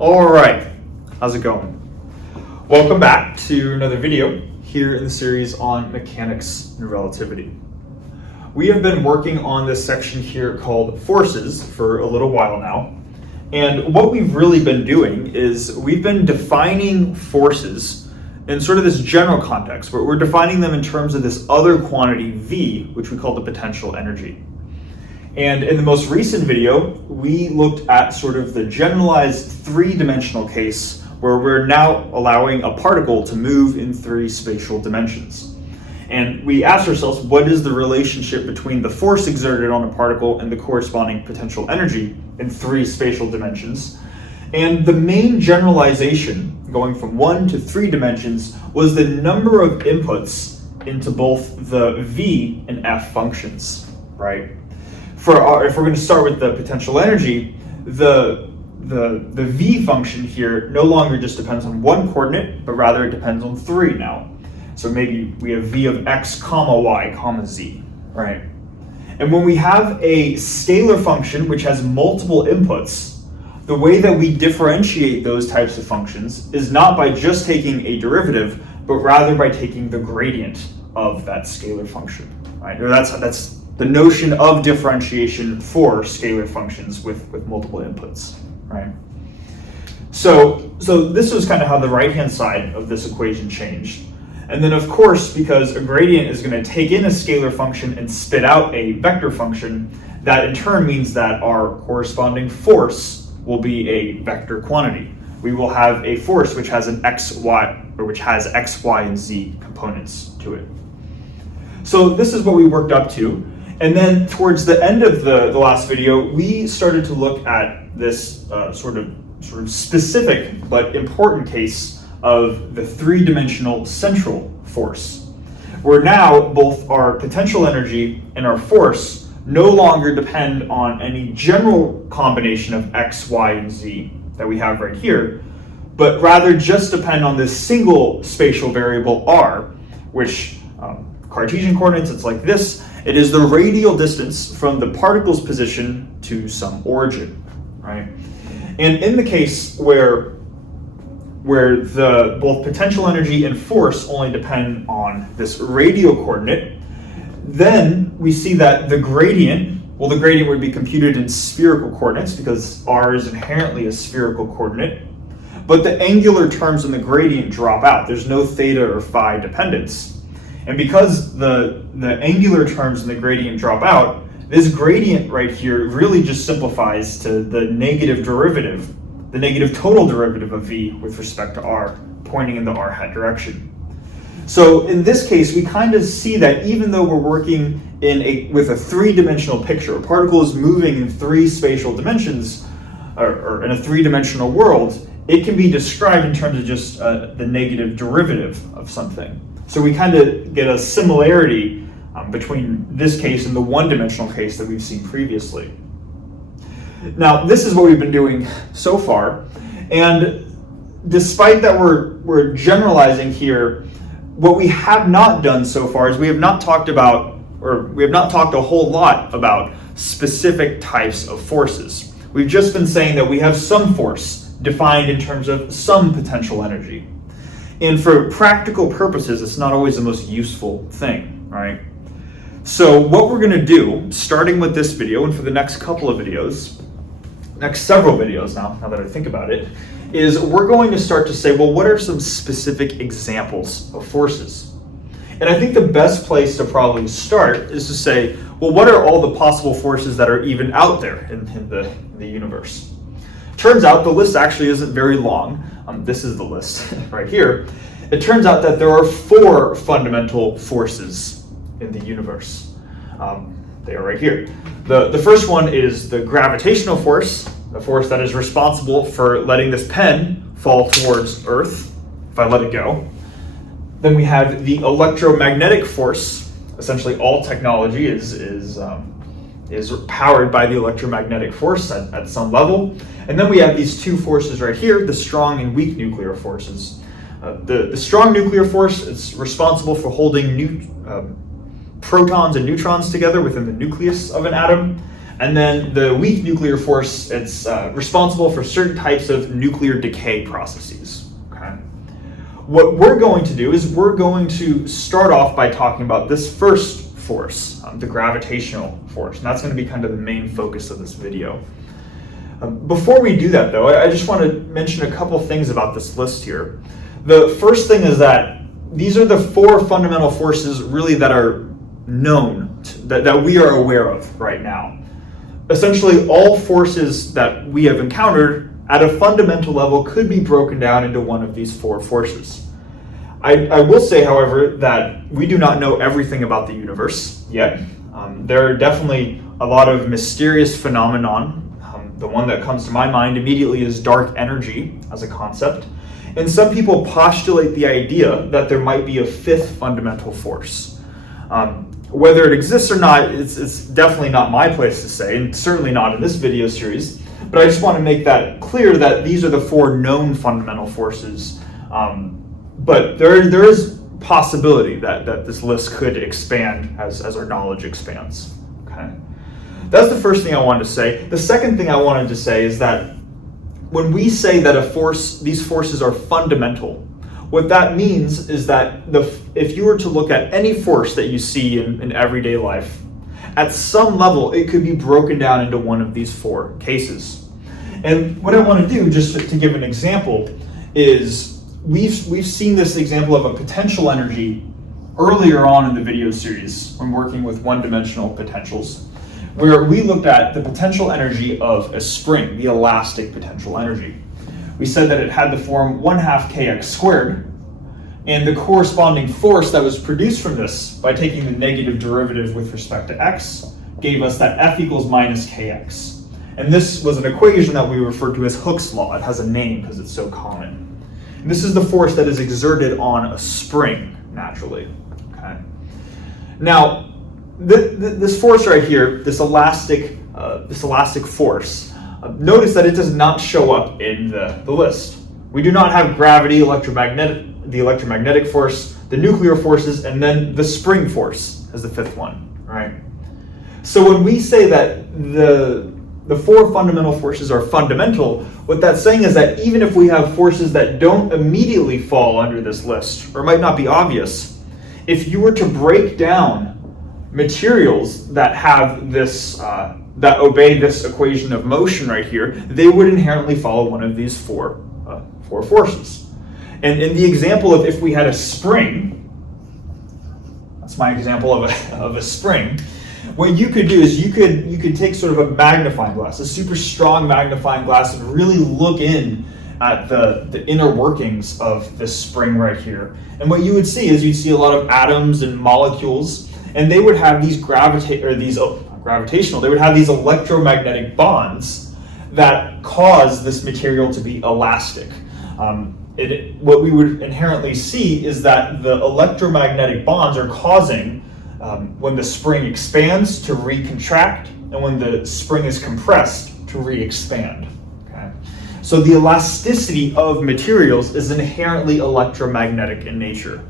All right, how's it going? Welcome back to another video here in the series on mechanics and relativity. We have been working on this section here called forces for a little while now. And what we've really been doing is we've been defining forces in sort of this general context, but we're defining them in terms of this other quantity V, which we call the potential energy. And in the most recent video, we looked at sort of the generalized three-dimensional case where we're now allowing a particle to move in three spatial dimensions. And we asked ourselves, what is the relationship between the force exerted on a particle and the corresponding potential energy in three spatial dimensions? And the main generalization, going from 1 to 3 dimensions, was the number of inputs into both the V and F functions, right? If we're going to start with the potential energy, the V function here no longer just depends on one coordinate, but rather it depends on 3 now. So maybe we have V of x comma y comma z, right? And when we have a scalar function which has multiple inputs, the way that we differentiate those types of functions is not by just taking a derivative, but rather by taking the gradient of that scalar function, right? Or that's the notion of differentiation for scalar functions with multiple inputs, right? So this was kind of how the right-hand side of this equation changed. And then of course, because a gradient is going to take in a scalar function and spit out a vector function, that in turn means that our corresponding force will be a vector quantity. We will have a force which has an x, y, or which has x, y, and z components to it. So this is what we worked up to. And then towards the end of the last video, we started to look at this sort of specific but important case of the three-dimensional central force, where now both our potential energy and our force no longer depend on any general combination of x, y, and z that we have right here, but rather just depend on this single spatial variable r, which Cartesian coordinates, it's like this. It is the radial distance from the particle's position to some origin, right? And in the case where both potential energy and force only depend on this radial coordinate, then we see that the gradient would be computed in spherical coordinates because r is inherently a spherical coordinate, but the angular terms in the gradient drop out. There's no theta or phi dependence. And because the angular terms in the gradient drop out, this gradient right here really just simplifies to the negative derivative, the negative total derivative of v with respect to r, pointing in the r hat direction. So in this case, we kind of see that even though we're working with a three-dimensional picture, a particle is moving in three spatial dimensions, or in a three-dimensional world, it can be described in terms of just the negative derivative of something. So we kind of get a similarity between this case and the one-dimensional case that we've seen previously. Now, this is what we've been doing so far, and despite that we're generalizing here, what we have not done so far is we have not talked a whole lot about specific types of forces. We've just been saying that we have some force defined in terms of some potential energy. And for practical purposes, it's not always the most useful thing, right? So what we're going to do, starting with this video and for the next couple of videos, next several videos now that I think about it, is we're going to start to say, well, what are some specific examples of forces? And I think the best place to probably start is to say, well, what are all the possible forces that are even out there in the universe? Turns out the list actually isn't very long. This is the list right here. It turns out that there are 4 fundamental forces in the universe. They are right here. The first one is the gravitational force, the force that is responsible for letting this pen fall towards Earth if I let it go. Then we have the electromagnetic force. Essentially all technology is powered by the electromagnetic force at some level. And then we have these 2 forces right here, the strong and weak nuclear forces. The strong nuclear force is responsible for holding protons and neutrons together within the nucleus of an atom. And then the weak nuclear force, it's responsible for certain types of nuclear decay processes. Okay? What we're going to do is we're going to start off by talking about this first force, the gravitational force. And that's going to be kind of the main focus of this video. Before we do that, though, I just want to mention a couple things about this list here. The first thing is that these are the four fundamental forces really that are known, that we are aware of right now. Essentially, all forces that we have encountered at a fundamental level could be broken down into one of these four forces. I will say, however, that we do not know everything about the universe yet. There are definitely a lot of mysterious phenomenon. The one that comes to my mind immediately is dark energy as a concept. And some people postulate the idea that there might be a fifth fundamental force. Whether it exists or not, it's definitely not my place to say, and certainly not in this video series. But I just want to make that clear that these are the four known fundamental forces. But there is possibility that this list could expand as our knowledge expands. Okay. That's the first thing I wanted to say. The second thing I wanted to say is that when we say that these forces are fundamental, what that means is that if you were to look at any force that you see in everyday life, at some level it could be broken down into one of these four cases. And what I want to do, just to give an example, is we've seen this example of a potential energy earlier on in the video series when working with one-dimensional potentials, where we looked at the potential energy of a spring, the elastic potential energy. We said that it had the form 1/2 kx squared, and the corresponding force that was produced from this by taking the negative derivative with respect to x gave us that F equals minus kx. And this was an equation that we refer to as Hooke's law. It has a name because it's so common. And this is the force that is exerted on a spring, naturally. Okay. Now, this force right here, this elastic force, notice that it does not show up in the list. We do not have gravity, the electromagnetic force, the nuclear forces, and then the spring force as the fifth one, right? So when we say that the four fundamental forces are fundamental, what that's saying is that even if we have forces that don't immediately fall under this list, or might not be obvious, if you were to break down materials that have this, that obey this equation of motion right here, they would inherently follow one of these four forces. And in the example of if we had a spring, that's my example of a spring, what you could do is you could take sort of a magnifying glass, a super strong magnifying glass, and really look in at the inner workings of this spring right here. And what you would see is you'd see a lot of atoms and molecules, and they would have these gravitational, they would have these electromagnetic bonds that cause this material to be elastic. What we would inherently see is that the electromagnetic bonds are causing, when the spring expands, to recontract, and when the spring is compressed, to re-expand. Okay? So the elasticity of materials is inherently electromagnetic in nature.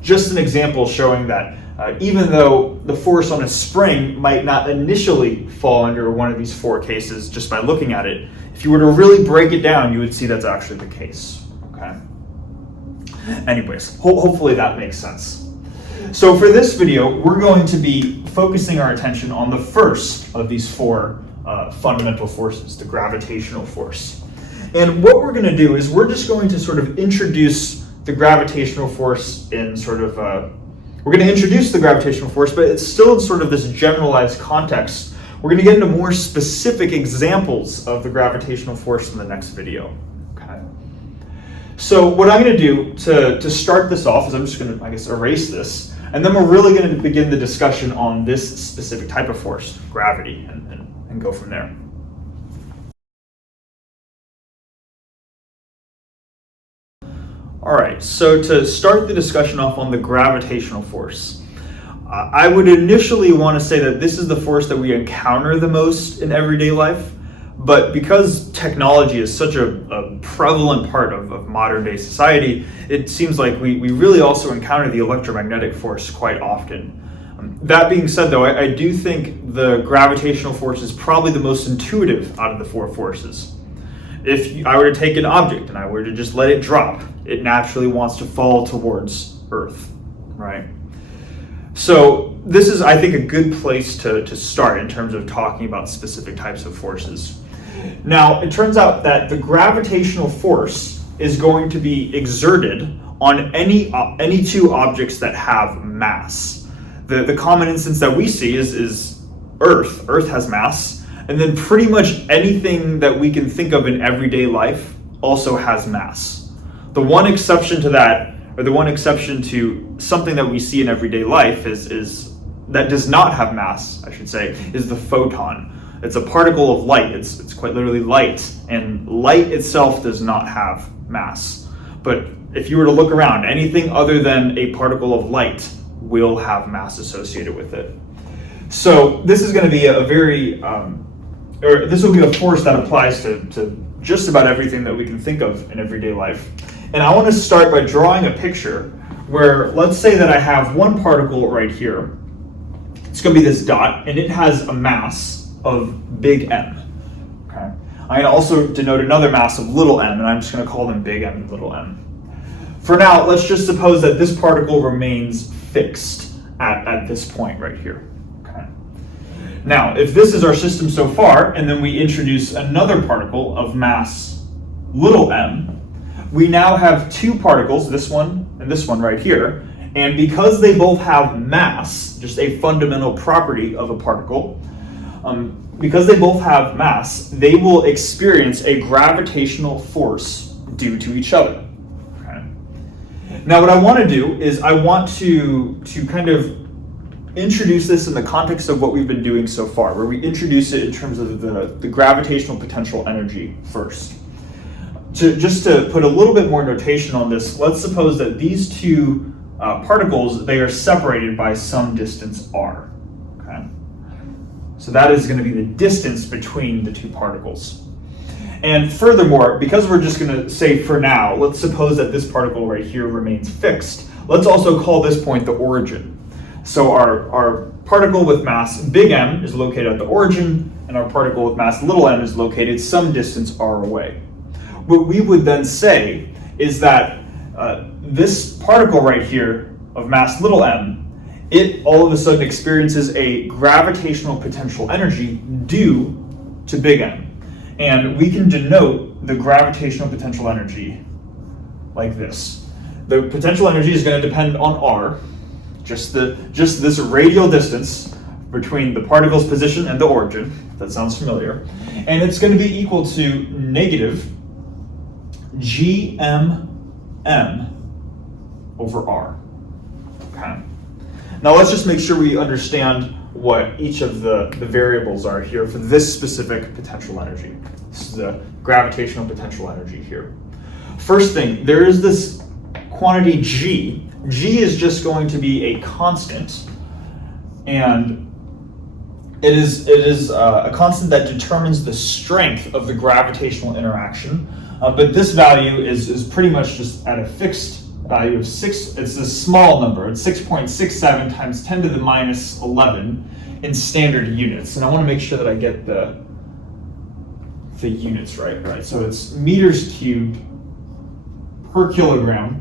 Just an example showing that even though the force on a spring might not initially fall under one of these four cases just by looking at it, if you were to really break it down, you would see that's actually the case. Okay. Anyways, hopefully that makes sense. So for this video, we're going to be focusing our attention on the first of these four fundamental forces, the gravitational force. And what we're going to do is we're just going to sort of introduce the gravitational force in sort of we're going to introduce the gravitational force, but it's still in sort of this generalized context. We're going to get into more specific examples of the gravitational force in the next video. Okay. So what I'm going to do to start this off is I'm just going to, I guess, erase this, and then we're really going to begin the discussion on this specific type of force, gravity, and go from there. All right, so to start the discussion off on the gravitational force, I would initially want to say that this is the force that we encounter the most in everyday life, but because technology is such a prevalent part of modern day society, it seems like we really also encounter the electromagnetic force quite often. That being said, though, I do think the gravitational force is probably the most intuitive out of the four forces. If I were to take an object and I were to just let it drop, it naturally wants to fall towards Earth, right? So this is, I think, a good place to start in terms of talking about specific types of forces. Now, it turns out that the gravitational force is going to be exerted on any two objects that have mass. The common instance that we see is Earth. Earth has mass, and then pretty much anything that we can think of in everyday life also has mass. The one exception to that, or the one exception to something that we see in everyday life is that does not have mass, I should say, is the photon. It's a particle of light. It's quite literally light, and light itself does not have mass. But if you were to look around, anything other than a particle of light will have mass associated with it. So this is going to be this will be a force that applies to just about everything that we can think of in everyday life. And I want to start by drawing a picture where, let's say that I have one particle right here. It's going to be this dot, and it has a mass of big M. Okay. I'm going to also denote another mass of little m, and I'm just going to call them big M and little m. For now, let's just suppose that this particle remains fixed at this point right here. Okay. Now, if this is our system so far, and then we introduce another particle of mass little m, we now have two particles, this one and this one right here, and because they both have mass, just a fundamental property of a particle, because they both have mass, they will experience a gravitational force due to each other. Now, what I want to do is I want to kind of introduce this in the context of what we've been doing so far, where we introduce it in terms of the gravitational potential energy first. Just to put a little bit more notation on this, let's suppose that these two particles, they are separated by some distance r. Okay? So that is going to be the distance between the two particles. And furthermore, because we're just going to say for now, let's suppose that this particle right here remains fixed. Let's also call this point the origin. So our particle with mass big M is located at the origin, and our particle with mass little m is located some distance r away. What we would then say is that this particle right here of mass little m, it all of a sudden experiences a gravitational potential energy due to big M. And we can denote the gravitational potential energy like this. The potential energy is going to depend on r, just this radial distance between the particle's position and the origin. That sounds familiar. And it's going to be equal to negative gmm over r. Okay. Now let's just make sure we understand what each of the variables are here for this specific potential energy. This is the gravitational potential energy here. First thing, there is this quantity g. G is just going to be a constant, and it is a constant that determines the strength of the gravitational interaction. But this value is pretty much just at a fixed value of 6. It's a small number. It's 6.67 times 10 to the minus 11 in standard units. And I want to make sure that I get the units right. So it's meters cubed per kilogram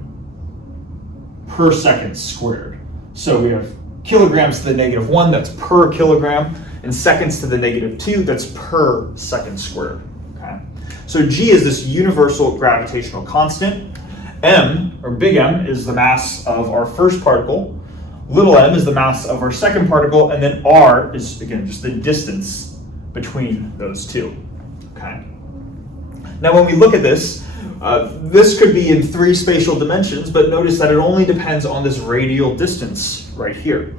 per second squared. So we have kilograms to the negative 1, that's per kilogram, and seconds to the negative 2, that's per second squared. Okay. So G is this universal gravitational constant. M, or big M, is the mass of our first particle. Little m is the mass of our second particle, and then r is, again, just the distance between those two. Okay. Now when we look at this, this could be in 3 spatial dimensions, but notice that it only depends on this radial distance right here.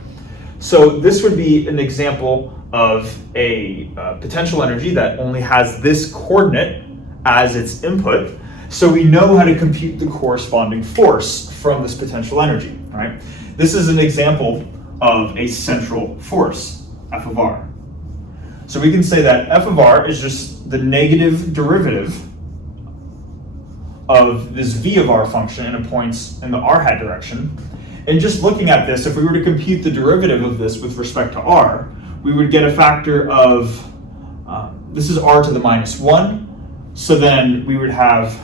So this would be an example of a potential energy that only has this coordinate as its input. So we know how to compute the corresponding force from this potential energy, right? This is an example of a central force, F of r. So we can say that F of r is just the negative derivative of this V of r function, and it points in the r hat direction. And just looking at this, if we were to compute the derivative of this with respect to r, we would get a factor of, this is r to the minus 1. So then we would have,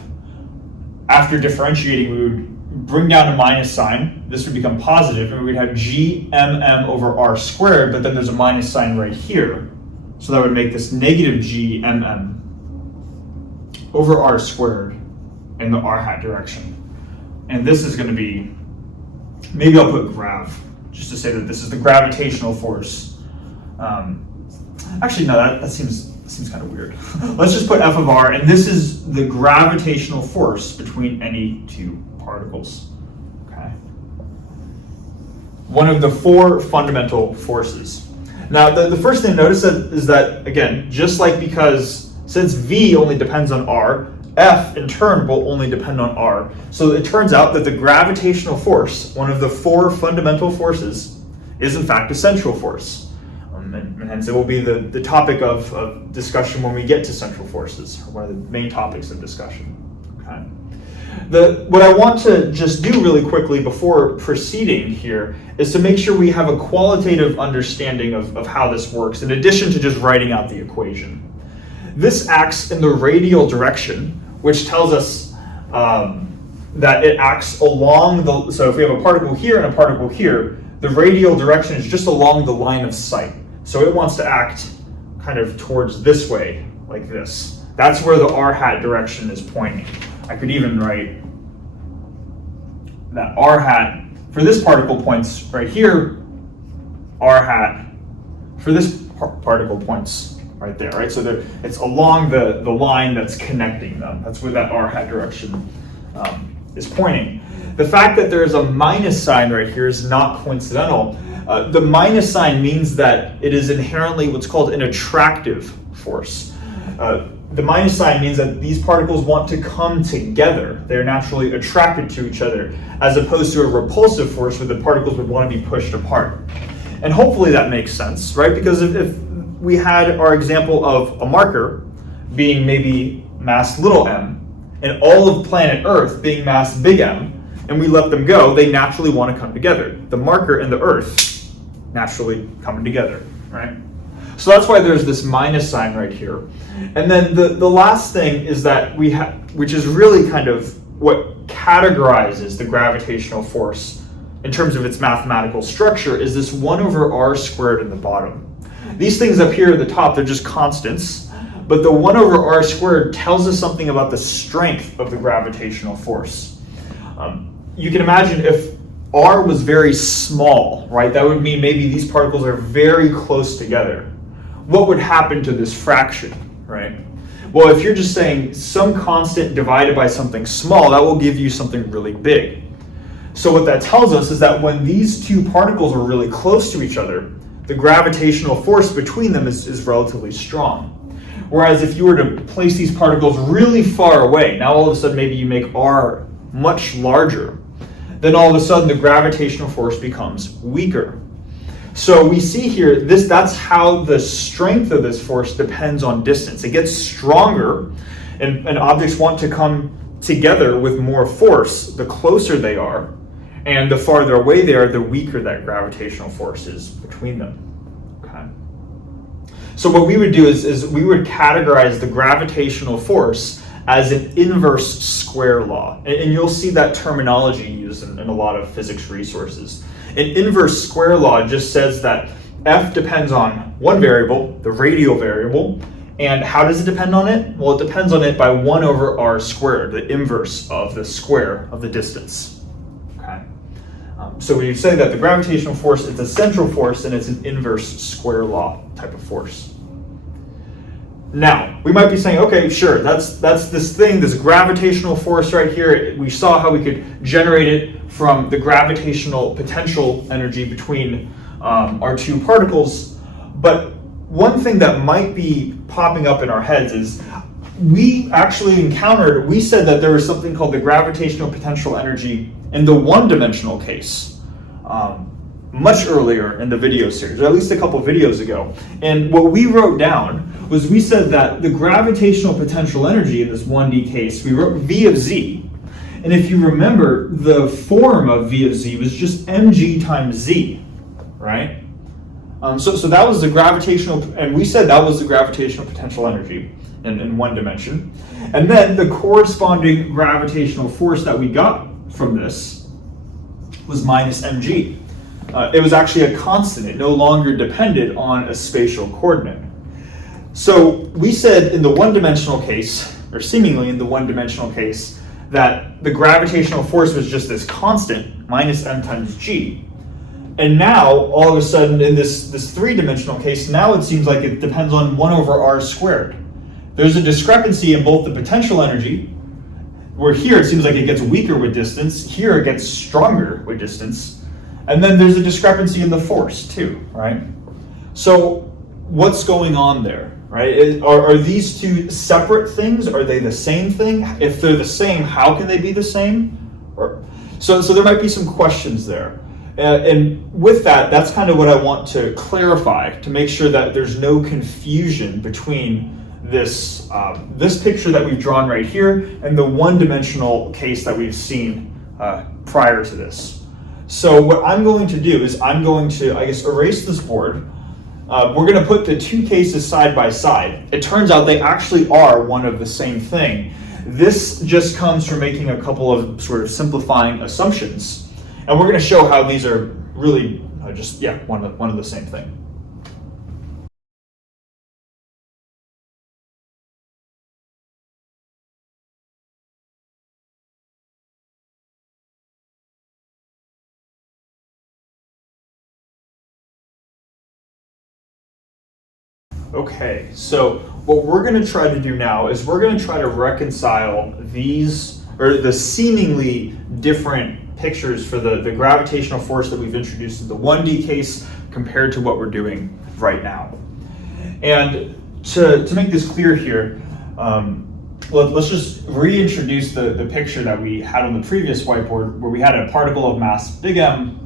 after differentiating, we would bring down a minus sign. This would become positive, and we would have gmm over r squared, but then there's a minus sign right here. So that would make this negative gmm over r squared in the r hat direction. And this is going to be, maybe I'll put grav, just to say that this is the gravitational force. Actually, no, that seems kind of weird. Let's just put f of r, and this is the gravitational force between any two particles. Okay. One of the four fundamental forces. Now, the first thing to notice is that, again, just like because since v only depends on r, F in turn will only depend on r. So it turns out that the gravitational force, one of the four fundamental forces, is in fact a central force. And hence it will be the topic of discussion when we get to central forces, or one of the main topics of discussion. Okay. What I want to just do really quickly before proceeding here is to make sure we have a qualitative understanding of how this works, in addition to just writing out the equation. This acts in the radial direction, which tells us that it acts along the, so if we have a particle here and a particle here, the radial direction is just along the line of sight. So it wants to act kind of towards this way, like this. That's where the r hat direction is pointing. I could even write that r hat for this particle points right here, r hat for this particle points right there, right? So it's along the line that's connecting them. That's where that r hat direction is pointing. The fact that there's a minus sign right here is not coincidental. The minus sign means that it is inherently what's called an attractive force. The minus sign means that these particles want to come together. They're naturally attracted to each other, as opposed to a repulsive force where the particles would want to be pushed apart. And hopefully that makes sense, right? Because if we had our example of a marker being maybe mass little m, and all of planet Earth being mass big M, and we let them go, they naturally want to come together. The marker and the Earth naturally coming together, right? So that's why there's this minus sign right here. And then the last thing is that we have, which is really kind of what categorizes the gravitational force in terms of its mathematical structure, is this 1 over r squared in the bottom. These things up here at the top, they're just constants, but the 1 over r squared tells us something about the strength of the gravitational force. You can imagine if r was very small, right? That would mean maybe these particles are very close together. What would happen to this fraction, right? Well, if you're just saying some constant divided by something small, that will give you something really big. So what that tells us is that when these two particles are really close to each other, the gravitational force between them is relatively strong. Whereas if you were to place these particles really far away, now all of a sudden maybe you make r much larger, then all of a sudden the gravitational force becomes weaker. So we see here, that's how the strength of this force depends on distance. It gets stronger, and objects want to come together with more force the closer they are, and the farther away they are, the weaker that gravitational force is between them. Okay. So what we would do is we would categorize the gravitational force as an inverse square law. And you'll see that terminology used in a lot of physics resources. An inverse square law just says that F depends on one variable, the radial variable, and how does it depend on it? Well, it depends on it by 1 over r squared, the inverse of the square of the distance. Okay. So when you say that the gravitational force is a central force, then it's an inverse square law type of force. Now, we might be saying, okay, sure, that's this thing, this gravitational force right here. We saw how we could generate it from the gravitational potential energy between our two particles. But one thing that might be popping up in our heads is we said that there was something called the gravitational potential energy in the one-dimensional case. Much earlier in the video series, or at least a couple videos ago. And what we wrote down was we said that the gravitational potential energy in this 1D case, we wrote V of z, And if you remember, the form of V of z was just mg times z, right? So that was the gravitational, and we said that was the gravitational potential energy in one dimension. And then the corresponding gravitational force that we got from this was minus mg. It was actually a constant. It no longer depended on a spatial coordinate. So we said in the one-dimensional case, or seemingly in the one-dimensional case, that the gravitational force was just this constant, minus m times g. And now, all of a sudden, in this three-dimensional case, now it seems like it depends on 1 over r squared. There's a discrepancy in both the potential energy, where here it seems like it gets weaker with distance, here it gets stronger with distance, and then there's a discrepancy in the force too, right? So what's going on there, right? Are these two separate things? Are they the same thing? If they're the same, how can they be the same? So there might be some questions there. And with that, that's kind of what I want to clarify, to make sure that there's no confusion between this picture that we've drawn right here and the one-dimensional case that we've seen prior to this. So what I'm going to do is I'm going to, I guess, erase this board. We're going to put the two cases side by side. It turns out they actually are one of the same thing. This just comes from making a couple of sort of simplifying assumptions. And we're going to show how these are really one of the same thing. Okay, so what we're going to try to do now is we're going to try to reconcile these, or the seemingly different pictures for the gravitational force that we've introduced in the 1D case compared to what we're doing right now. And to make this clear here, let's just reintroduce the picture that we had on the previous whiteboard, where we had a particle of mass big M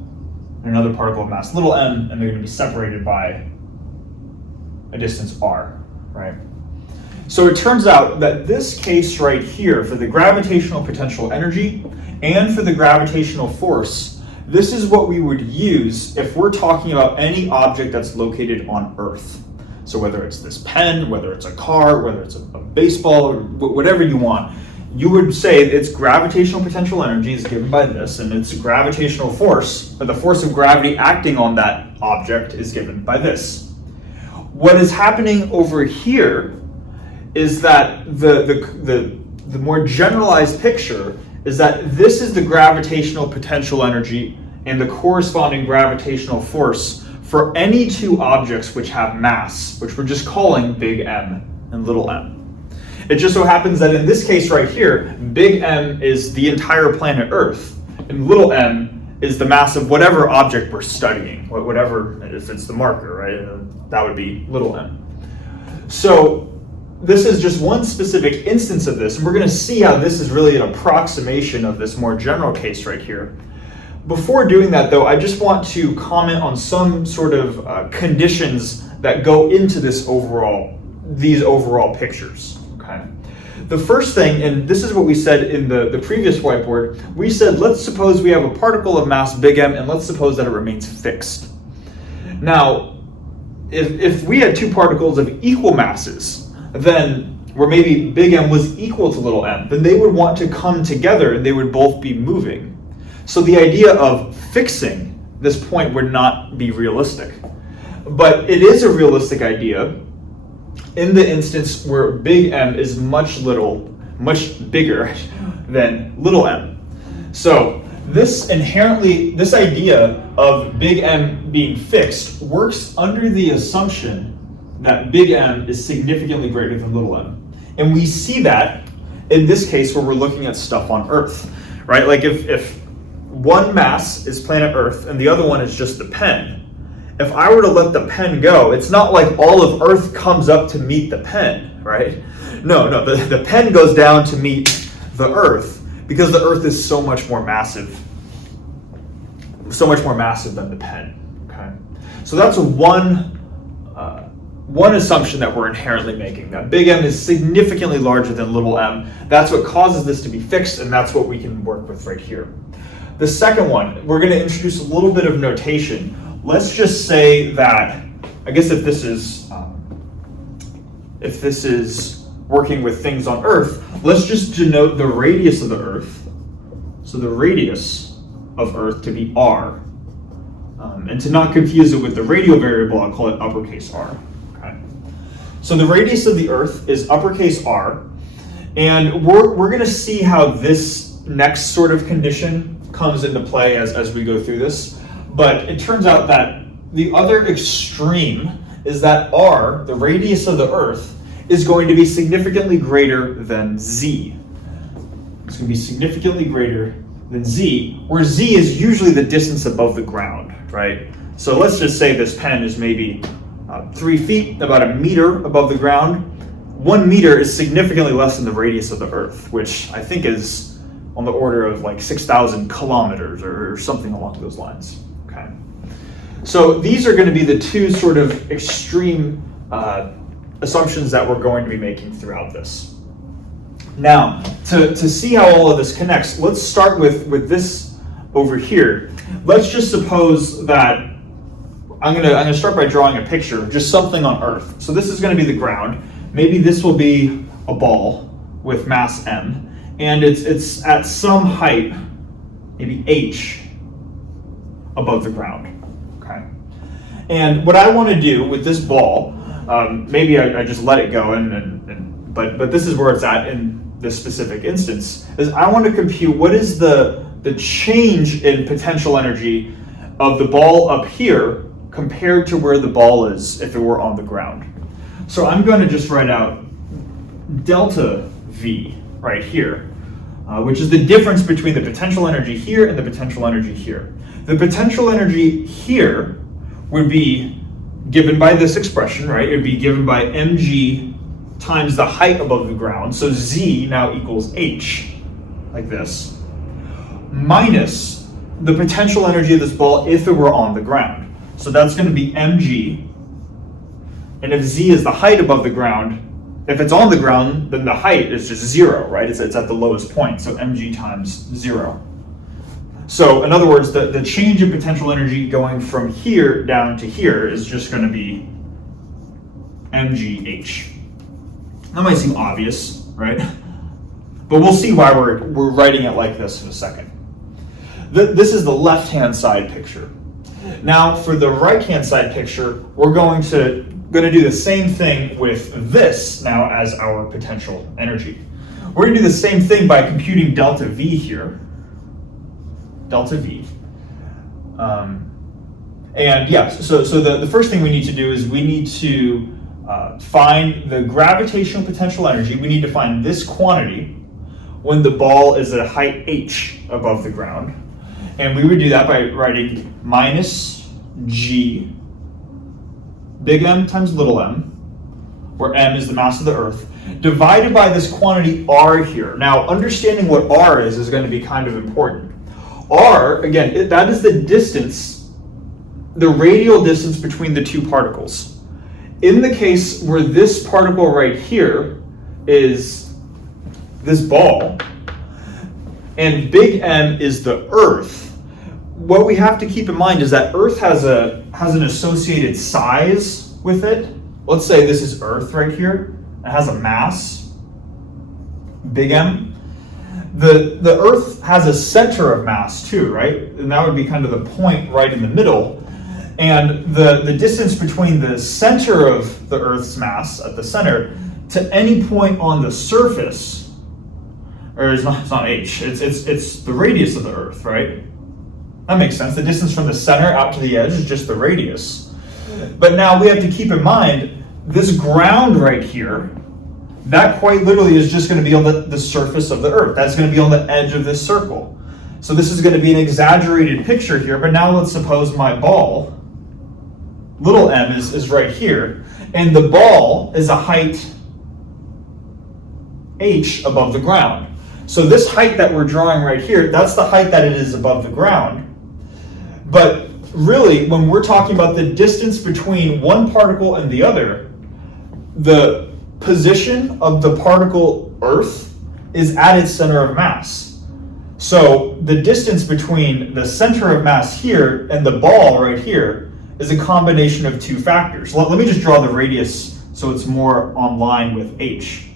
and another particle of mass little m, and they're going to be separated by a distance r, right? So it turns out that this case right here, for the gravitational potential energy and for the gravitational force, this is what we would use if we're talking about any object that's located on Earth. So whether it's this pen, whether it's a car, whether it's a baseball, or whatever you want, you would say its gravitational potential energy is given by this, and its gravitational force, or the force of gravity acting on that object, is given by this. What is happening over here is that the more generalized picture is that this is the gravitational potential energy and the corresponding gravitational force for any two objects which have mass, which we're just calling big M and little m. It just so happens that in this case right here, big M is the entire planet Earth, and little m is the mass of whatever object we're studying, whatever, if it's the marker, right? That would be little m. So this is just one specific instance of this, and we're going to see how this is really an approximation of this more general case right here. Before doing that, though, I just want to comment on some sort of conditions that go into these overall pictures. Okay. The first thing, and this is what we said in the previous whiteboard, we said let's suppose we have a particle of mass big M, and let's suppose that it remains fixed. Now, if we had two particles of equal masses, then where maybe big M was equal to little m, then they would want to come together and they would both be moving. So the idea of fixing this point would not be realistic. But it is a realistic idea in the instance where big M is much bigger than little m. So this idea of big M being fixed works under the assumption that big M is significantly greater than little m. And we see that in this case where we're looking at stuff on Earth, right? Like if one mass is planet Earth and the other one is just the pen, if I were to let the pen go, it's not like all of Earth comes up to meet the pen, right? No, the pen goes down to meet the Earth because the Earth is so much more massive than the pen, okay? So that's one one assumption that we're inherently making, that big M is significantly larger than little m. That's what causes this to be fixed, and that's what we can work with right here. The second one, we're going to introduce a little bit of notation. Let's just say that, I guess if this is working with things on Earth, let's just denote the radius of the Earth. So the radius of Earth to be r. And to not confuse it with the radial variable, I'll call it uppercase r. Okay. So the radius of the Earth is uppercase r. And we're going to see how this next sort of condition comes into play as we go through this. But it turns out that the other extreme is that r, the radius of the Earth, is going to be significantly greater than z. It's going to be significantly greater than z, where z is usually the distance above the ground, right? So let's just say this pen is maybe 3 feet, about a meter above the ground. 1 meter is significantly less than the radius of the Earth, which I think is on the order of like 6,000 kilometers or something along those lines. Okay. So these are going to be the two sort of extreme assumptions that we're going to be making throughout this. Now, to see how all of this connects, let's start with this over here. Let's just suppose that I'm gonna start by drawing a picture of just something on Earth. So this is going to be the ground. Maybe this will be a ball with mass m, and it's at some height, maybe h, above the ground. Okay. And what I want to do with this ball, maybe I just let it go, but this is where it's at in this specific instance, is I want to compute what is the change in potential energy of the ball up here compared to where the ball is if it were on the ground. So I'm going to just write out delta V right here, which is the difference between the potential energy here and the potential energy here. The potential energy here would be given by this expression, right? It would be given by mg times the height above the ground, so z now equals h, like this, minus the potential energy of this ball if it were on the ground. So that's going to be mg, and if z is the height above the ground, if it's on the ground, then the height is just 0, right? It's at the lowest point, so mg times 0. So in other words, the change in potential energy going from here down to here is just going to be mgh. That might seem obvious, right? But we'll see why we're writing it like this in a second. This is the left-hand side picture. Now, for the right-hand side picture, we're going to do the same thing with this now as our potential energy. We're going to do the same thing by computing delta V here. Delta V. And yes, so the first thing we need to do is we need to find the gravitational potential energy. We need to find this quantity when the ball is at a height h above the ground. And we would do that by writing minus g big M times little m, where m is the mass of the Earth, divided by this quantity r here. Now, understanding what r is going to be kind of important. R, again, that is the distance, the radial distance between the two particles. In the case where this particle right here is this ball, and big M is the Earth, what we have to keep in mind is that Earth has an associated size with it. Let's say this is Earth right here. It has a mass, big M. The Earth has a center of mass too, right? And that would be kind of the point right in the middle. And the distance between the center of the Earth's mass at the center to any point on the surface, or it's not h, it's the radius of the Earth, right? That makes sense. The distance from the center out to the edge is just the radius. But now we have to keep in mind this ground right here, that quite literally is just going to be on the surface of the Earth. That's going to be on the edge of this circle. So this is going to be an exaggerated picture here, but now let's suppose my ball, little m, is right here, and the ball is a height h above the ground. So this height that we're drawing right here, that's the height that it is above the ground. But really, when we're talking about the distance between one particle and the other, the position of the particle Earth is at its center of mass. So the distance between the center of mass here and the ball right here is a combination of two factors. Let me just draw the radius so it's more on line with h.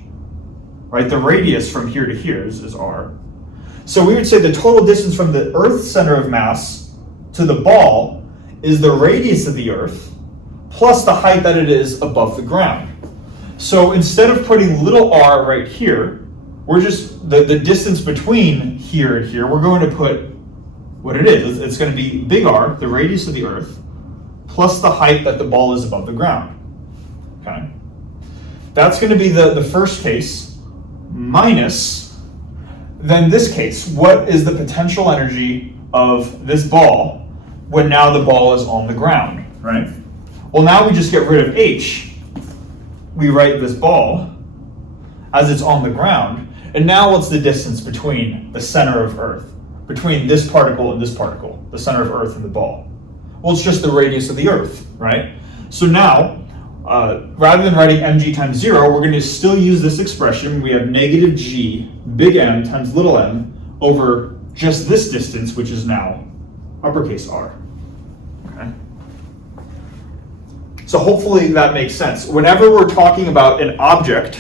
Right, the radius from here to here is r. So we would say the total distance from the Earth's center of mass to the ball is the radius of the Earth plus the height that it is above the ground. So instead of putting little r right here, we're just, the distance between here and here, we're going to put what it is. It's going to be big R, the radius of the Earth, plus the height that the ball is above the ground. Okay? That's going to be the first case, minus, then this case, what is the potential energy of this ball when now the ball is on the ground, right? Well, now we just get rid of h. We write this ball as it's on the ground. And now what's the distance between the center of Earth, between this particle and this particle, the center of Earth and the ball? Well, it's just the radius of the Earth, right? So now, rather than writing mg times 0, we're going to still use this expression. We have negative g, big M times little m, over just this distance, which is now uppercase R. Okay? So hopefully that makes sense. Whenever we're talking about an object,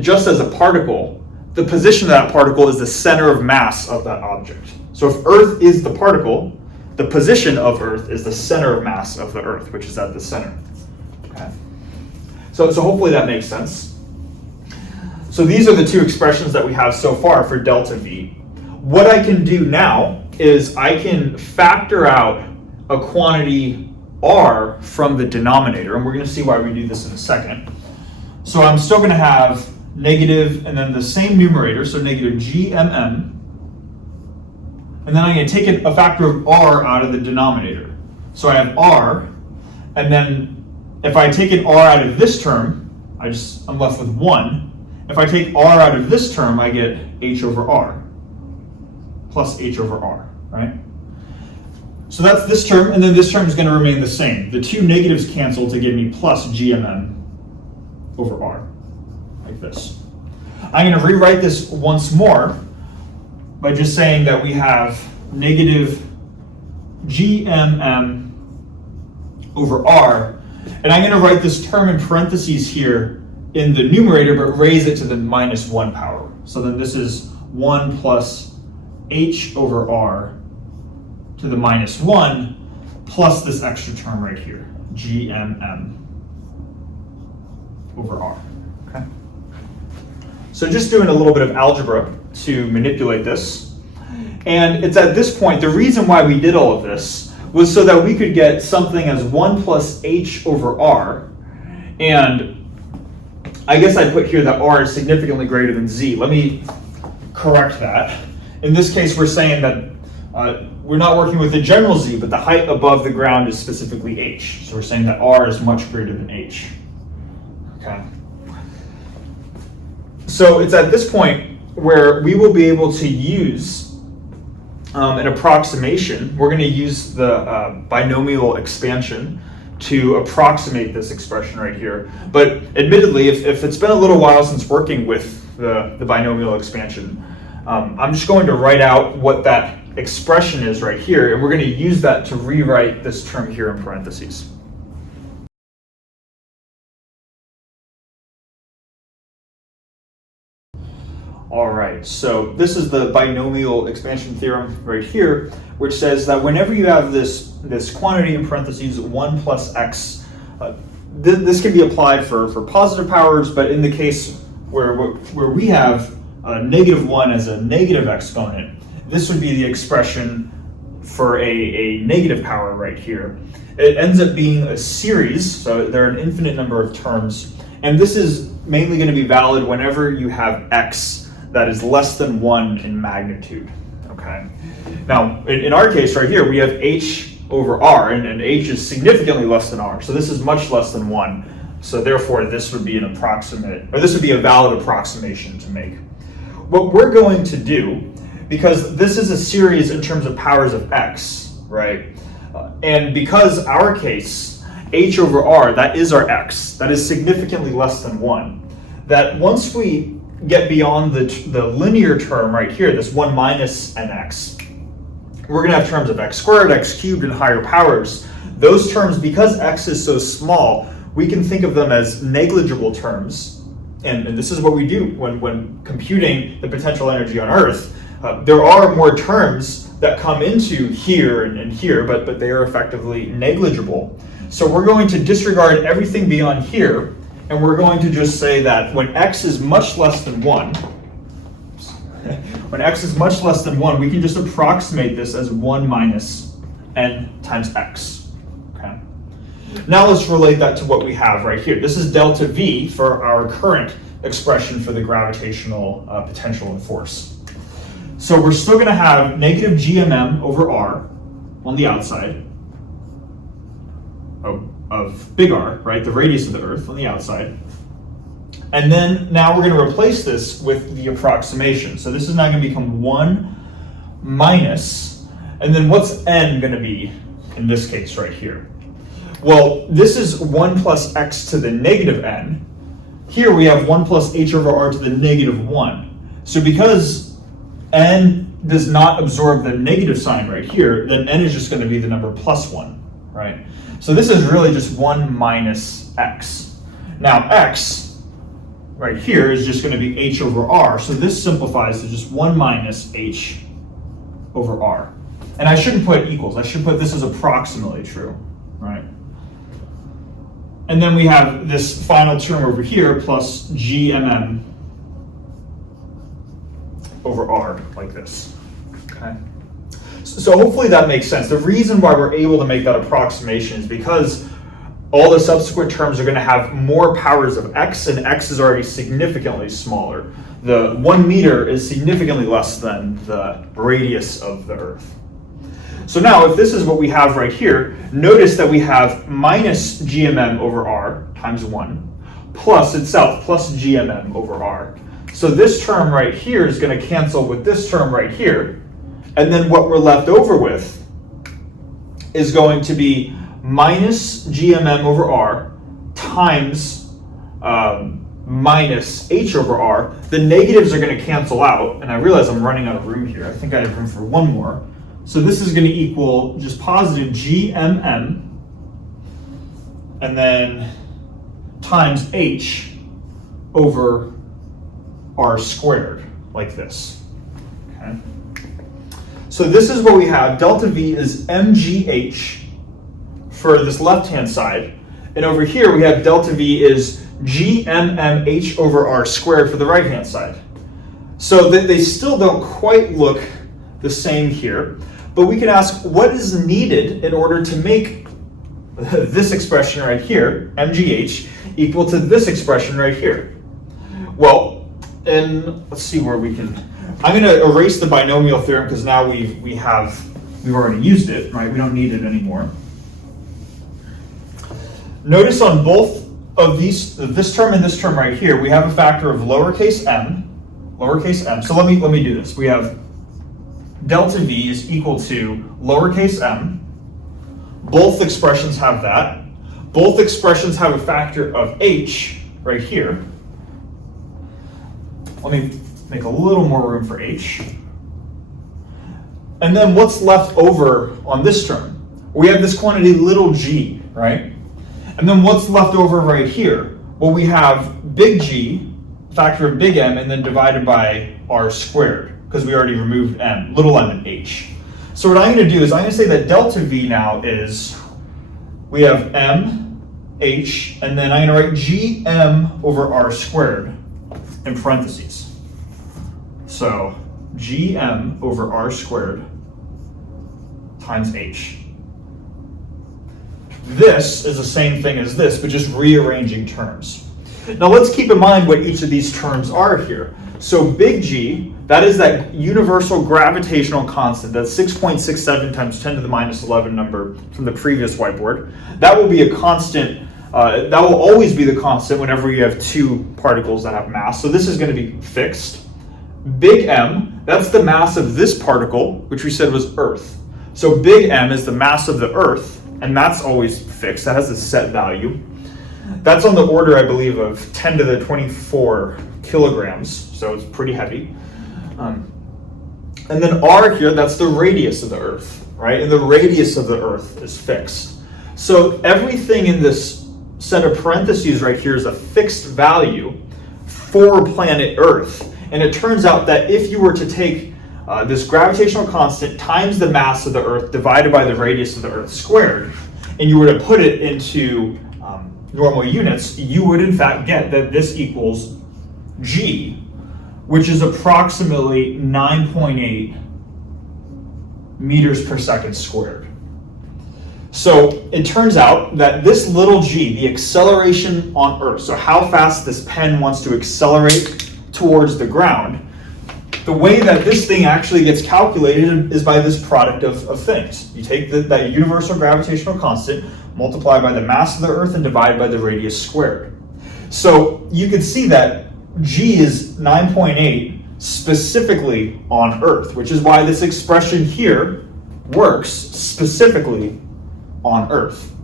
just as a particle, the position of that particle is the center of mass of that object. So if Earth is the particle, the position of Earth is the center of mass of the Earth, which is at the center. Okay. So hopefully that makes sense. So these are the two expressions that we have so far for delta V. What I can do now is I can factor out a quantity R from the denominator, and we're going to see why we do this in a second. So I'm still going to have negative, and then the same numerator, so negative GMM. And then I'm going to take a factor of R out of the denominator. So I have R, and then if I take an R out of this term, I'm left with 1. If I take R out of this term, I get H over R, plus H over R, right? So that's this term, and then this term is going to remain the same. The two negatives cancel to give me plus GMM over R. Like this. I'm going to rewrite this once more by just saying that we have negative GMM over R, and I'm going to write this term in parentheses here in the numerator, but raise it to the -1 power. So then this is 1 plus H over R to the -1 plus this extra term right here, GMM over R. Okay. So just doing a little bit of algebra to manipulate this. And it's at this point, the reason why we did all of this was so that we could get something as 1 plus H over R. And I guess I put here that R is significantly greater than Z. Let me correct that. In this case, we're saying that we're not working with the general Z, but the height above the ground is specifically H. So we're saying that R is much greater than H. Okay. So it's at this point where we will be able to use an approximation. We're going to use the binomial expansion to approximate this expression right here. But admittedly, if it's been a little while since working with the binomial expansion, I'm just going to write out what that expression is right here, and we're going to use that to rewrite this term here in parentheses. All right, so this is the binomial expansion theorem right here, which says that whenever you have this quantity in parentheses 1 plus x, this can be applied for positive powers, but in the case where we have -1 as a negative exponent, this would be the expression for a negative power right here. It ends up being a series, so there are an infinite number of terms, and this is mainly going to be valid whenever you have x that is less than 1 in magnitude. Okay. Now, in our case right here, we have h over r, and h is significantly less than r, so this is much less than 1. So therefore, this would be this would be a valid approximation to make. What we're going to do, because this is a series in terms of powers of x, right? And because our case h over r, that is our x. That is significantly less than 1. That once we get beyond the linear term right here, this 1 minus nx, we're going to have terms of x squared, x cubed, and higher powers. Those terms, because x is so small, we can think of them as negligible terms. And this is what we do when computing the potential energy on Earth. There are more terms that come into here and here, but they are effectively negligible. So we're going to disregard everything beyond here, and we're going to just say that when x is much less than 1, when x is much less than 1, we can just approximate this as 1 minus n times x. Okay. Now let's relate that to what we have right here. This is delta V for our current expression for the gravitational potential and force. So we're still going to have negative gmm over r on the outside of big R, right? The radius of the Earth on the outside. And then now we're going to replace this with the approximation. So this is now going to become 1 minus, and then what's n going to be in this case right here? Well, this is 1 plus x to the negative n. Here we have 1 plus h over r to the negative 1. So because n does not absorb the negative sign right here, then n is just going to be the number plus 1, right? So this is really just 1 minus x. Now x right here is just going to be h over r. So this simplifies to just 1 minus h over r. And I shouldn't put equals. I should put this as approximately true, right? And then we have this final term over here plus gmm over r, like this. Okay. So hopefully that makes sense. The reason why we're able to make that approximation is because all the subsequent terms are going to have more powers of x, and x is already significantly smaller. The 1 meter is significantly less than the radius of the Earth. So now, if this is what we have right here, notice that we have minus gmm over r times 1, plus itself, plus gmm over r. So this term right here is going to cancel with this term right here, and then what we're left over with is going to be minus gmm over r times minus h over r. The negatives are going to cancel out, and I realize I'm running out of room here. I think I have room for one more. So this is going to equal just positive gmm, and then times h over r squared, like this. Okay. So this is what we have. Delta V is mgh for this left-hand side, and over here we have delta V is gmmh over r squared for the right-hand side. So they still don't quite look the same here, but we can ask what is needed in order to make this expression right here, mgh, equal to this expression right here. Well, and let's see where we can. I'm going to erase the binomial theorem because now we've already used it, right? We don't need it anymore. Notice on both of these, this term and this term right here, we have a factor of lowercase m. So let me do this. We have delta V is equal to lowercase m. Both expressions have that. Both expressions have a factor of h right here. Let me make a little more room for h. And then what's left over on this term? We have this quantity little g, right? And then what's left over right here? Well, we have big G, factor of big M, and then divided by r squared, because we already removed m, little m and h. So what I'm going to do is I'm going to say that delta V now is, we have m, h, and then I'm going to write gm over r squared in parentheses. So gm over r squared times h. This is the same thing as this, but just rearranging terms. Now let's keep in mind what each of these terms are here. So big G, that is that universal gravitational constant, that's 6.67 times 10 to the minus 11 number from the previous whiteboard. That will be a constant, that will always be the constant whenever you have two particles that have mass. So this is going to be fixed. Big M, that's the mass of this particle, which we said was Earth. So big M is the mass of the Earth, and that's always fixed. fixed. That has a set value. That's on the order, I believe, of 10 to the 24 kilograms, so it's pretty heavy. And then r here, that's the radius of the Earth, right? And the radius of the Earth is fixed. So everything in this set of parentheses right here is a fixed value for planet Earth. And it turns out that if you were to take this gravitational constant times the mass of the Earth divided by the radius of the Earth squared, and you were to put it into normal units, you would in fact get that this equals g, which is approximately 9.8 meters per second squared. So it turns out that this little g, the acceleration on Earth, so how fast this pen wants to accelerate towards the ground, the way that this thing actually gets calculated is by this product of things. You take that universal gravitational constant, multiply by the mass of the Earth, and divide by the radius squared. So you can see that g is 9.8 specifically on Earth, which is why this expression here works specifically on Earth.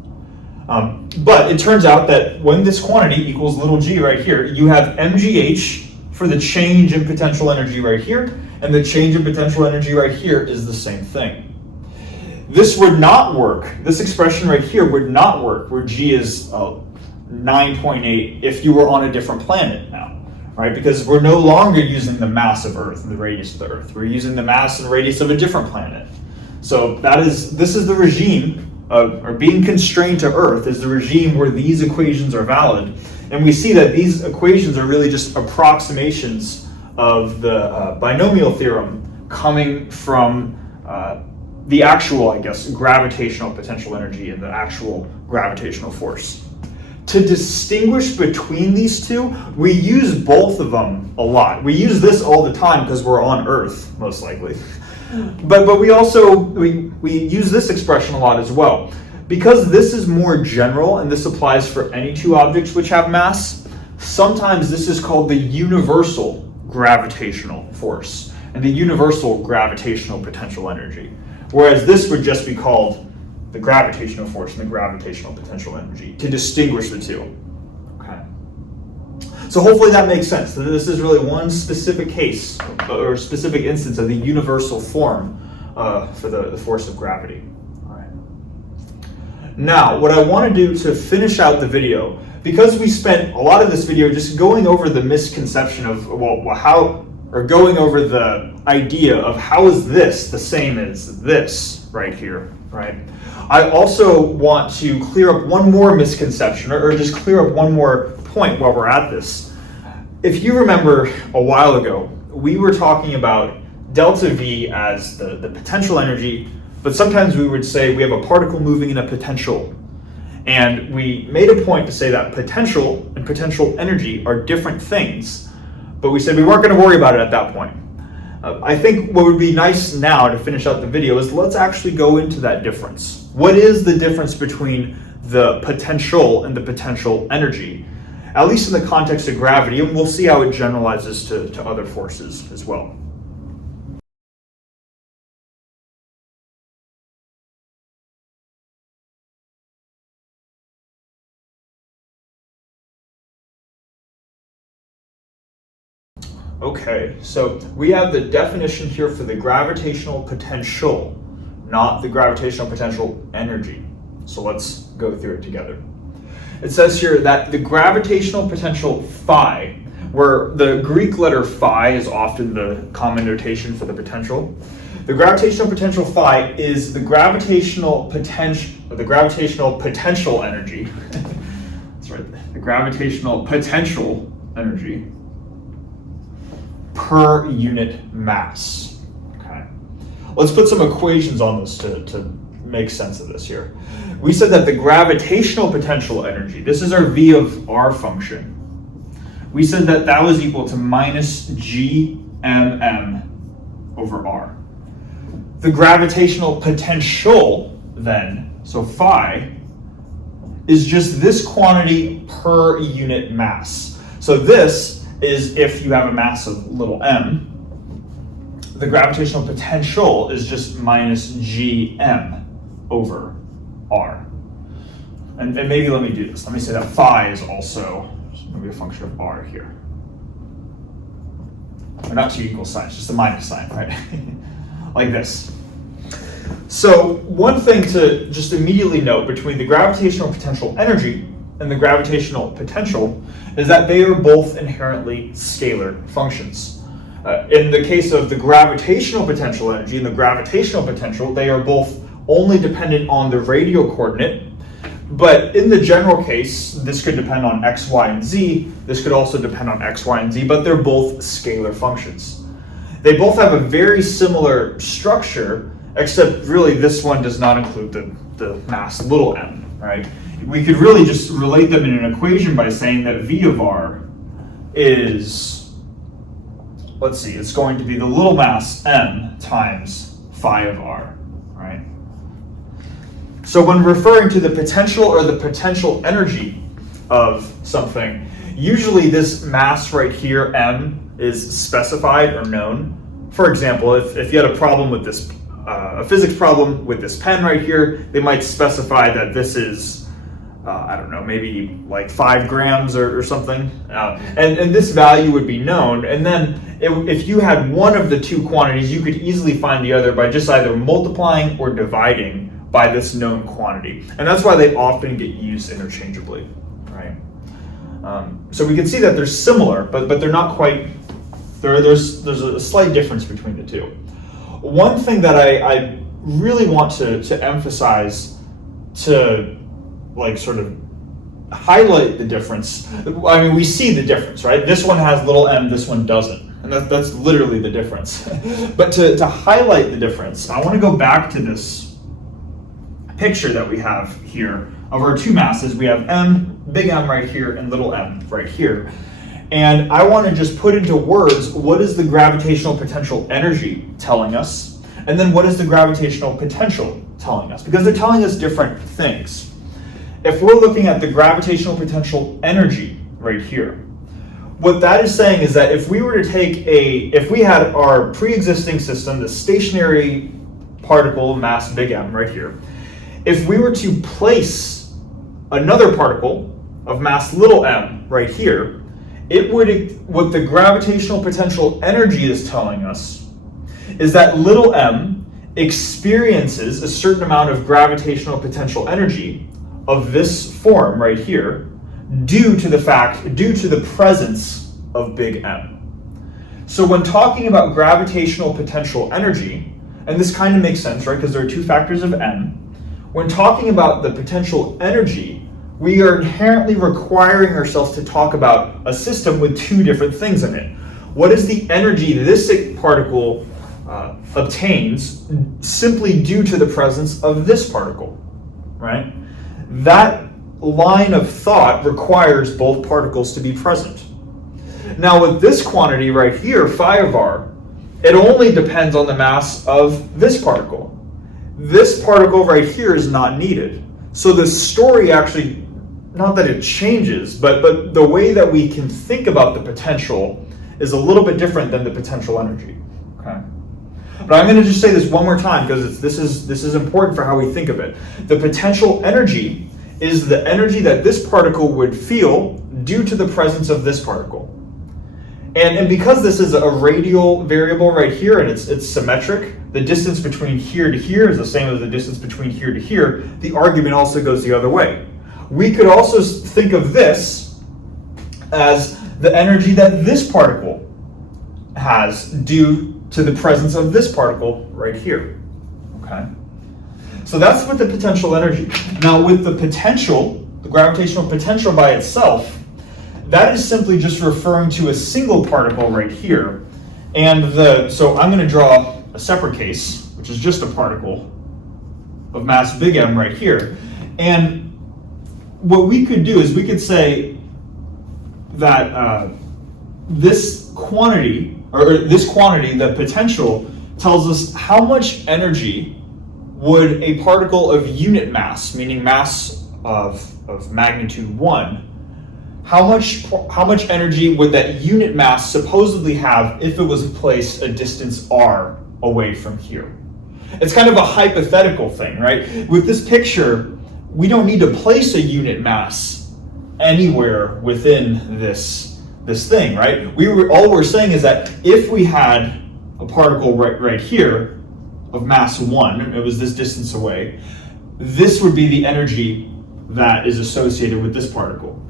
But it turns out that when this quantity equals little g right here, you have mgh for the change in potential energy right here, and the change in potential energy right here is the same thing. This would not work, this expression right here would not work where g is 9.8 if you were on a different planet now, right? Because we're no longer using the mass of Earth and the radius of the Earth. We're using the mass and radius of a different planet. So this is the regime or being constrained to Earth is the regime where these equations are valid. And we see that these equations are really just approximations of the binomial theorem coming from the actual, I guess, gravitational potential energy and the actual gravitational force. To distinguish between these two, we use both of them a lot. We use this all the time because we're on Earth, most likely. But we also, we use this expression a lot as well. Because this is more general and this applies for any two objects which have mass, sometimes this is called the universal gravitational force and the universal gravitational potential energy. Whereas this would just be called the gravitational force and the gravitational potential energy to distinguish the two. Okay. So hopefully that makes sense. This is really one specific case or specific instance of the universal form for the force of gravity. All right. Now, what I want to do to finish out the video, because we spent a lot of this video just going over the misconception of, going over the idea of how is this the same as this right here, right? I also want to clear up one more misconception, or just clear up one more point while we're at this. If you remember a while ago, we were talking about delta V as the potential energy, but sometimes we would say we have a particle moving in a potential. And we made a point to say that potential and potential energy are different things, but we said we weren't going to worry about it at that point. I think what would be nice now to finish out the video is let's actually go into that difference. What is the difference between the potential and the potential energy, at least in the context of gravity, and we'll see how it generalizes to other forces as well. Okay, so we have the definition here for the gravitational potential, not the gravitational potential energy. So let's go through it together. It says here that the gravitational potential phi, where the Greek letter phi is often the common notation for the potential. The gravitational potential phi is the gravitational potential energy. That's right, the gravitational potential energy per unit mass. Okay. Let's put some equations on this to make sense of this here. We said that the gravitational potential energy, this is our V of R function. We said that that was equal to minus GMM over R. The gravitational potential then, so phi, is just this quantity per unit mass. So this is if you have a mass of little m, the gravitational potential is just minus gm over r. and maybe let me do this. Let me say that phi is also maybe a function of r here. Or not two equal signs, just a minus sign, right? Like this. So one thing to just immediately note between the gravitational potential energy and the gravitational potential is that they are both inherently scalar functions. In the case of the gravitational potential energy and the gravitational potential, they are both only dependent on the radial coordinate. But in the general case, this could depend on x, y, and z. This could also depend on x, y, and z, but they're both scalar functions. They both have a very similar structure, except really this one does not include the mass little m, right? We could really just relate them in an equation by saying that v of r is, let's see, it's going to be the little mass m times phi of r, right? So when referring to the potential or the potential energy of something, usually this mass right here, m, is specified or known. For example, if you had a problem with this, a physics problem with this pen right here, they might specify that this is, I don't know, maybe like 5 grams or something. And this value would be known. And then if you had one of the two quantities, you could easily find the other by just either multiplying or dividing by this known quantity. And that's why they often get used interchangeably, right? So we can see that they're similar, but they're not quite, there's a slight difference between the two. One thing that I really want to emphasize to like sort of highlight the difference, I mean, we see the difference, right? This one has little m, this one doesn't. And that's literally the difference. But to highlight the difference, I want to go back to this picture that we have here of our two masses. We have m, big M right here, and little m right here. And I want to just put into words, what is the gravitational potential energy telling us? And then what is the gravitational potential telling us? Because they're telling us different things. If we're looking at the gravitational potential energy right here, what that is saying is that if we were to take if we had our pre-existing system, the stationary particle mass big M right here, if we were to place another particle of mass little m right here, what the gravitational potential energy is telling us is that little m experiences a certain amount of gravitational potential energy of this form right here due to the presence of big M. So when talking about gravitational potential energy, and this kind of makes sense, right, because there are two factors of m, when talking about the potential energy, we are inherently requiring ourselves to talk about a system with two different things in it. What is the energy this particle obtains simply due to the presence of this particle, right? That line of thought requires both particles to be present. Now with this quantity right here, phi of r, it only depends on the mass of this particle. This particle right here is not needed. So the story actually, not that it changes, but the way that we can think about the potential is a little bit different than the potential energy. Okay. But I'm going to just say this one more time because this is important for how we think of it. The potential energy is the energy that this particle would feel due to the presence of this particle. And because this is a radial variable right here and it's symmetric, the distance between here to here is the same as the distance between here to here, the argument also goes the other way. We could also think of this as the energy that this particle has due to the presence of this particle right here. Okay? So that's with the potential energy. Now with the potential, the gravitational potential by itself, that is simply just referring to a single particle right here. And so I'm going to draw a separate case, which is just a particle of mass big M right here. And what we could do is we could say that this quantity, the potential, tells us how much energy would a particle of unit mass, meaning mass of magnitude 1, how much energy would that unit mass supposedly have if it was placed a distance r away from here? It's kind of a hypothetical thing, right? With this picture, we don't need to place a unit mass anywhere within this thing, right? All we're saying is that if we had a particle right here of mass 1, it was this distance away, this would be the energy that is associated with this particle,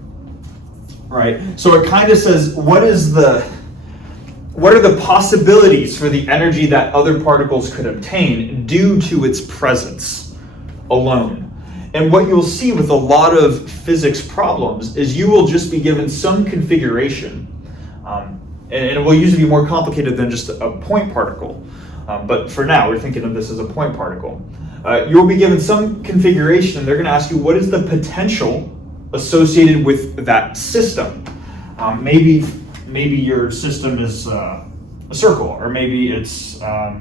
right? So it kind of says, what are the possibilities for the energy that other particles could obtain due to its presence alone? And what you'll see with a lot of physics problems is you will just be given some configuration, and it will usually be more complicated than just a point particle. But for now, we're thinking of this as a point particle. You'll be given some configuration, and they're going to ask you what is the potential associated with that system. Maybe your system is a circle, or maybe it's I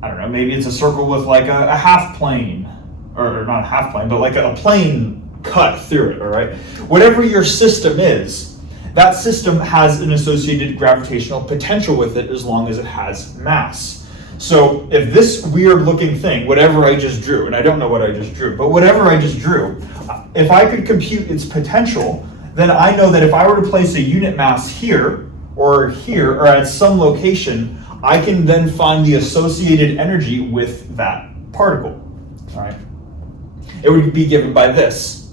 don't know. Maybe it's a circle with like a half plane, or not a half plane, but like a plane cut through it. All right. Whatever your system is, that system has an associated gravitational potential with it as long as it has mass. So if this weird looking thing, whatever I just drew, and I don't know what I just drew, but whatever I just drew, if I could compute its potential, then I know that if I were to place a unit mass here, or at some location, I can then find the associated energy with that particle, all right? It would be given by this.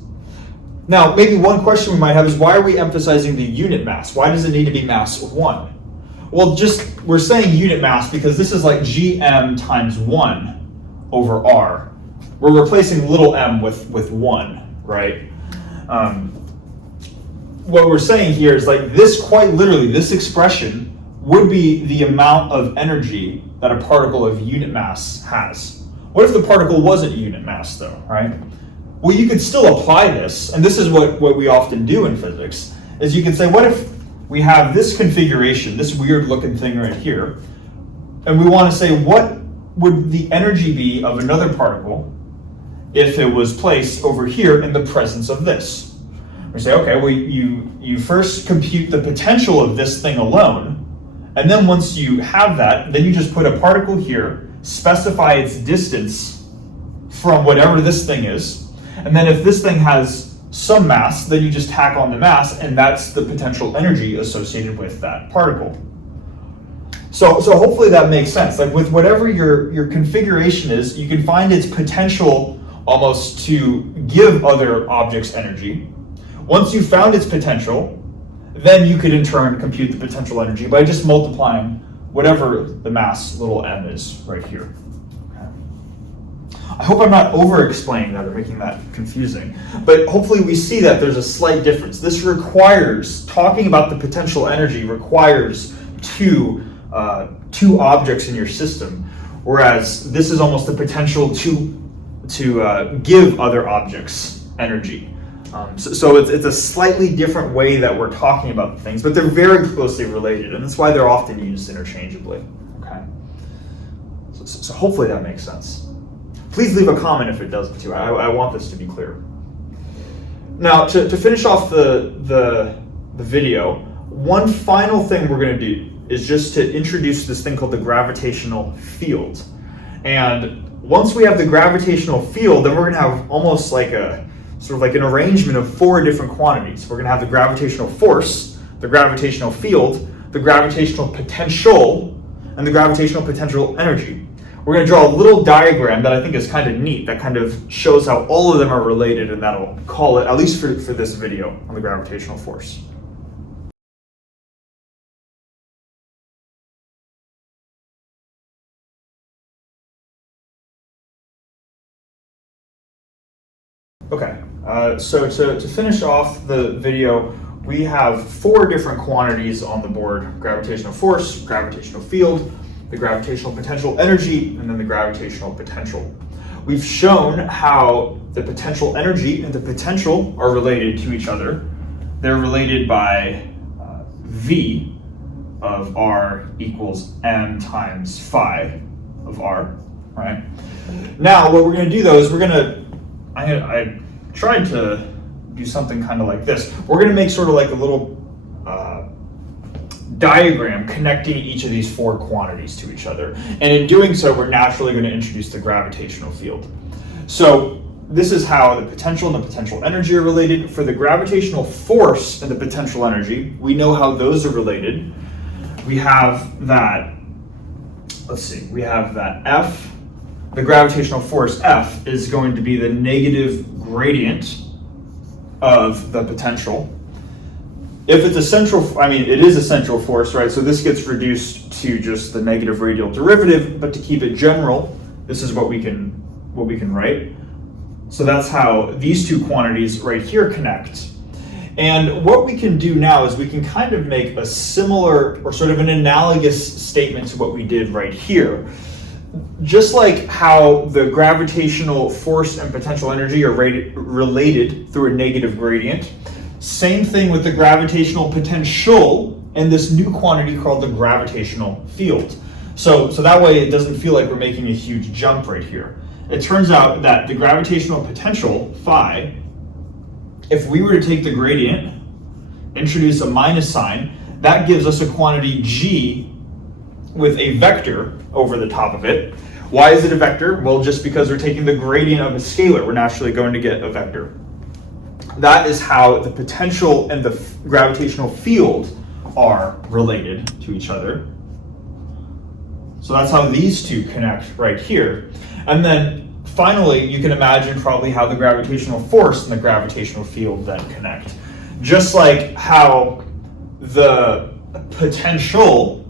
Now, maybe one question we might have is, why are we emphasizing the unit mass? Why does it need to be mass 1? Well, we're saying unit mass because this is like gm times 1 over r. We're replacing little m with 1, right? What we're saying here is like this, quite literally, this expression would be the amount of energy that a particle of unit mass has. What if the particle wasn't unit mass though, right? Well, you could still apply this, and this is what we often do in physics, is you could say, what if we have this configuration, this weird looking thing right here, and we want to say, what would the energy be of another particle if it was placed over here in the presence of this? We say, okay, well, you first compute the potential of this thing alone, and then once you have that, then you just put a particle here, specify its distance from whatever this thing is, and then if this thing has some mass, then you just tack on the mass, and that's the potential energy associated with that particle. So hopefully that makes sense. Like with whatever your configuration is, you can find its potential almost to give other objects energy. Once you've found its potential, then you could in turn compute the potential energy by just multiplying whatever the mass little m is right here. I hope I'm not over-explaining that or making that confusing, but hopefully we see that there's a slight difference. This requires, talking about the potential energy requires two objects in your system, whereas this is almost the potential to give other objects energy. So it's a slightly different way that we're talking about things, but they're very closely related, and that's why they're often used interchangeably. Okay. So hopefully that makes sense. Please leave a comment if it doesn't too. I want this to be clear. Now, to finish off the video, one final thing we're going to do is just to introduce this thing called the gravitational field. And once we have the gravitational field, then we're going to have almost like a sort of like an arrangement of 4 different quantities. We're going to have the gravitational force, the gravitational field, the gravitational potential, and the gravitational potential energy. We're going to draw a little diagram that I think is kind of neat, that kind of shows how all of them are related, and that'll call it, at least for this video, on the gravitational force. Okay, so to finish off the video, we have 4 different quantities on the board: gravitational force, gravitational field, the gravitational potential energy, and then the gravitational potential. We've shown how the potential energy and the potential are related to each other. They're related by V of R equals m times phi of R, right? Now, what we're going to do though is I tried to do something kind of like this. We're going to make sort of like a little diagram connecting each of these 4 quantities to each other. And in doing so, we're naturally going to introduce the gravitational field. So this is how the potential and the potential energy are related. For the gravitational force and the potential energy, we know how those are related. We have that, we have that F, the gravitational force F is going to be the negative gradient of the potential. If it's a central, it is a central force, right? So this gets reduced to just the negative radial derivative, but to keep it general, this is what we can write. So that's how these two quantities right here connect. And what we can do now is we can kind of make a similar or sort of an analogous statement to what we did right here. Just like how the gravitational force and potential energy are related through a negative gradient, same thing with the gravitational potential and this new quantity called the gravitational field. So that way it doesn't feel like we're making a huge jump right here. It turns out that the gravitational potential, phi, if we were to take the gradient, introduce a minus sign, that gives us a quantity g with a vector over the top of it. Why is it a vector? Well, just because we're taking the gradient of a scalar, we're naturally going to get a vector. That is how the potential and the gravitational field are related to each other. So that's how these two connect right here. And then finally, you can imagine probably how the gravitational force and the gravitational field then connect. Just like how the potential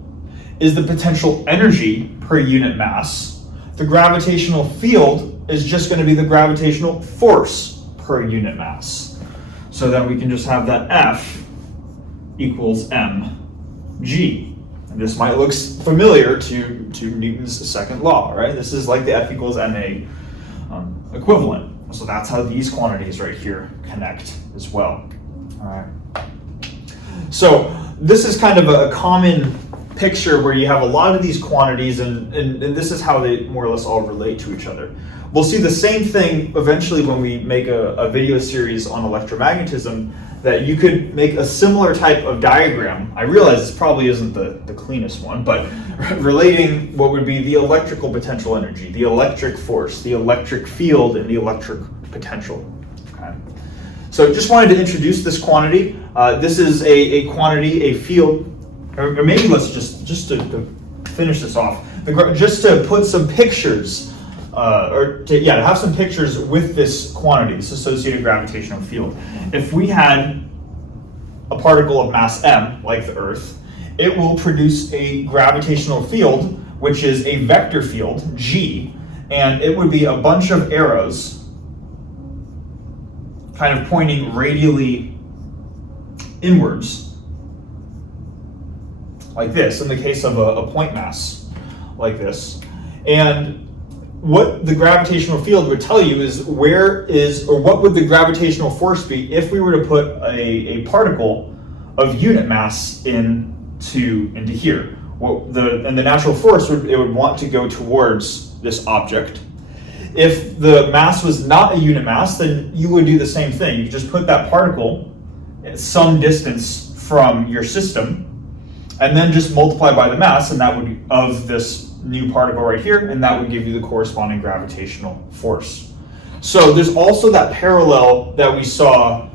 is the potential energy per unit mass, the gravitational field is just going to be the gravitational force per unit mass. So then we can just have that F equals mg. And this might look familiar to Newton's second law, right? This is like the F equals ma equivalent. So that's how these quantities right here connect as well. All right. So this is kind of a common picture where you have a lot of these quantities and this is how they more or less all relate to each other. We'll see the same thing eventually when we make a video series on electromagnetism, that you could make a similar type of diagram. I realize this probably isn't the cleanest one, but relating what would be the electrical potential energy, the electric force, the electric field, and the electric potential. Okay. So just wanted to introduce this quantity. This is a quantity, a field, or maybe let's just to finish this off, just to put some pictures, to have some pictures with this quantity, this associated gravitational field. If we had a particle of mass m, like the Earth, it will produce a gravitational field, which is a vector field, g, and it would be a bunch of arrows kind of pointing radially inwards, like this, in the case of a point mass, like this. And what the gravitational field would tell you is what would the gravitational force be if we were to put a particle of unit mass into here. The natural force would want to go towards this object. If the mass was not a unit mass, then you would do the same thing. You just put that particle at some distance from your system, and then just multiply by the mass, and that would be of this new particle right here, and that would give you the corresponding gravitational force. So there's also that parallel that we saw.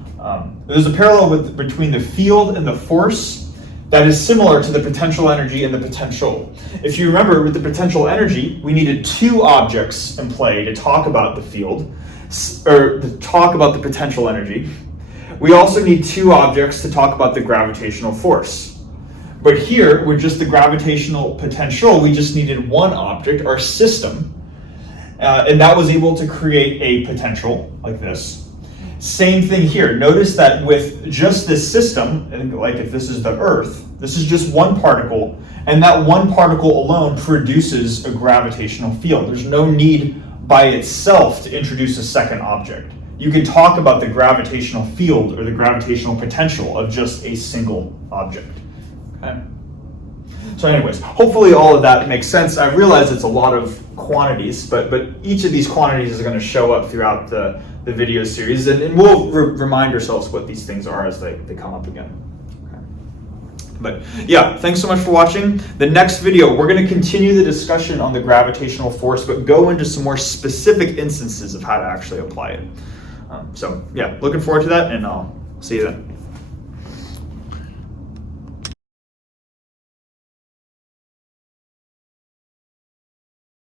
There's a parallel between the field and the force that is similar to the potential energy and the potential. If you remember, with the potential energy, we needed two objects in play to talk about the field, or to talk about the potential energy. We also need two objects to talk about the gravitational force. But here, with just the gravitational potential, we just needed one object, our system, and that was able to create a potential like this. Same thing here. Notice that with just this system, and like if this is the Earth, this is just one particle, and that one particle alone produces a gravitational field. There's no need by itself to introduce a second object. You can talk about the gravitational field or the gravitational potential of just a single object. Okay. So anyways, hopefully all of that makes sense. I realize it's a lot of quantities, but each of these quantities is going to show up throughout the video series, and we'll remind ourselves what these things are as they come up again. Okay. But yeah, thanks so much for watching. The next video, we're going to continue the discussion on the gravitational force, but go into some more specific instances of how to actually apply it. So yeah, looking forward to that, and I'll see you then.